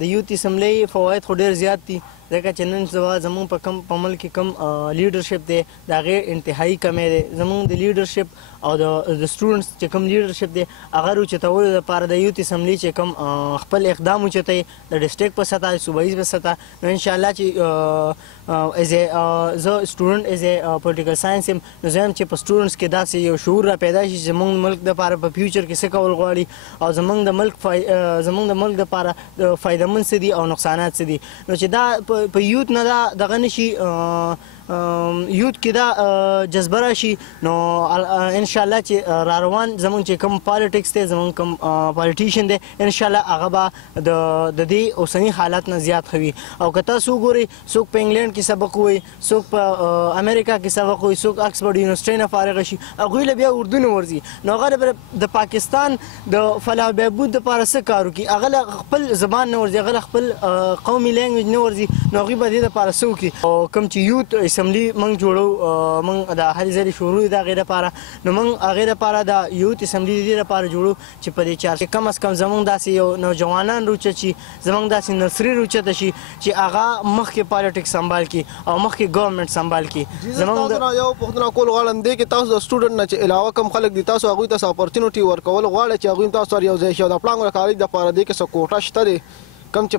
د یوت اسمبلی فواید خو ډېر زیات دي ځکه چې نن سبا زموږ په ملک کې کم لیډرشپ دی د هغې انتهایي کمی دی زموږ د لیډرشپ او د سټوډنټس چې کوم لیډرشپ دی هغه راوچتولو دپاره د یوت اسمبلی چې کوم خپل اقدام اوچتوي د ډسټرکټ په سطح د صوبایي په سطح نو انشاءالله چې زه سټوډنټ ایز ا پولیټیکل ساینس یم نو زه یم چې په سټوډنټس کې داسې یو شعور را پیدا شي چې زموږ ملک دپاره په فیوچر کې څه کول غواړي او زموږ د ملک دپاره فایدهمند څه دي او نقصانات څه دي نو چې دا په یوت نه دا دغه نشي یوت کې دا جذبه راشي نو انشاءالله چې را روان زموږ چې کوم پالیټکس دی زموږ کوم پالیټیشن دی انشاءالله هغه به د دې اوسني حالات نه زیات ښه وي او که تاسو وګورئ څوک په انګلینډ کې سبق ووایي څوک په امریکا کې سبق ووایي څوک اکسفورډ یونیورسټۍ نه فارغه شي هغوی له بیا اردو نه ورځي نو هغه د پاکستان د فلاح بهبود دپاره څه کار وکړي هغه له خپل زبان نه ورځي هغه له خپل قومي لینګویج نه ورځي نو هغوی به دې دپاره څه وکړي او کوم چې یوت اسمبلی موږ جوړو موږ د هرې ځلې شروع د هغې دپاره نو موږ هغې دپاره د یوت اسمبلی د دې دپاره جوړو چې په دې چارچ کم از کم زموږ داسې یو نوجوانان روچت شي زموږ داسې نرسري روچته شي چې هغه مخکې پالیټکس سنبال کړي او مخکې ګورنمنټ سنبال کړي زموږ یو پوښتنه کول غواړم دی کې تاسو د سټوډنټ نه چې علاوه کوم خلک دي تاسو هغوی ته څه اپورچونټي ورکول غواړئ چې هغوی تاسو سره یو ځای شي او د پړانګ د کالج دپاره دی کې څه کوټه شته دی کوم چې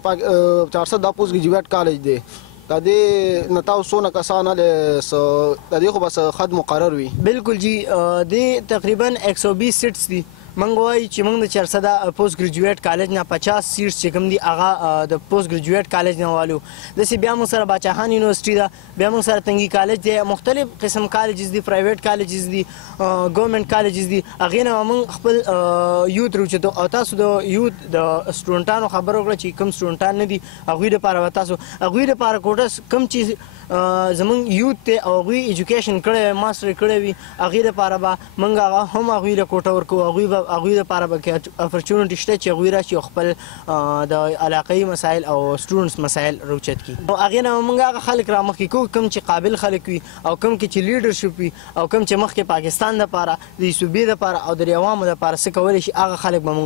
410 پوسټ ګریجویټ کالج دی د دې نه تاسو څونه کسان د دې خو بس خد مقرر وي بالکل جی د تقریبا 120 سیټس دي موږ وایو چې موږ د 400 پوسټ ګریجویټ کالج نه 50 سیټس چې کوم دي هغه د پوسټ ګریجویټ کالج نه والو داسې بیا موږ سره باچاخان یونیورسټي ده بیا موږ سره تنګي کالج دی مختلف قسم کالجز دي پرایویټ کالجز دي ګورنمنټ کالجز دي هغې نه موږ خپل یوت روچتو او تاسو د یوت د سټوډنټانو خبره وکړه چې کوم سټوډنټان نه دي هغوی دپاره به تاسو هغوی دپاره کوټه کوم چې زموږ یوت دی او هغوی ایجوکیشن کړی وي ماسټر کړی وي هغې دپاره به موږ هغه هم هغوی له کوټه ورکوو هغوی دپاره به اپورچونټي شته چې هغوی راشي او خپل د علاقوي مسایل او سټوډنټس مسایل روچت کړي نو هغې نه موږ هغه خلک رامخکې کوو کوم چې قابل خلک وي او کوم کې چې لیډرشپ وي او کوم چې مخکې پاکستان دپاره د صوبې دپاره او د عوامو دپاره څه کولی شي هغه خلک به موږ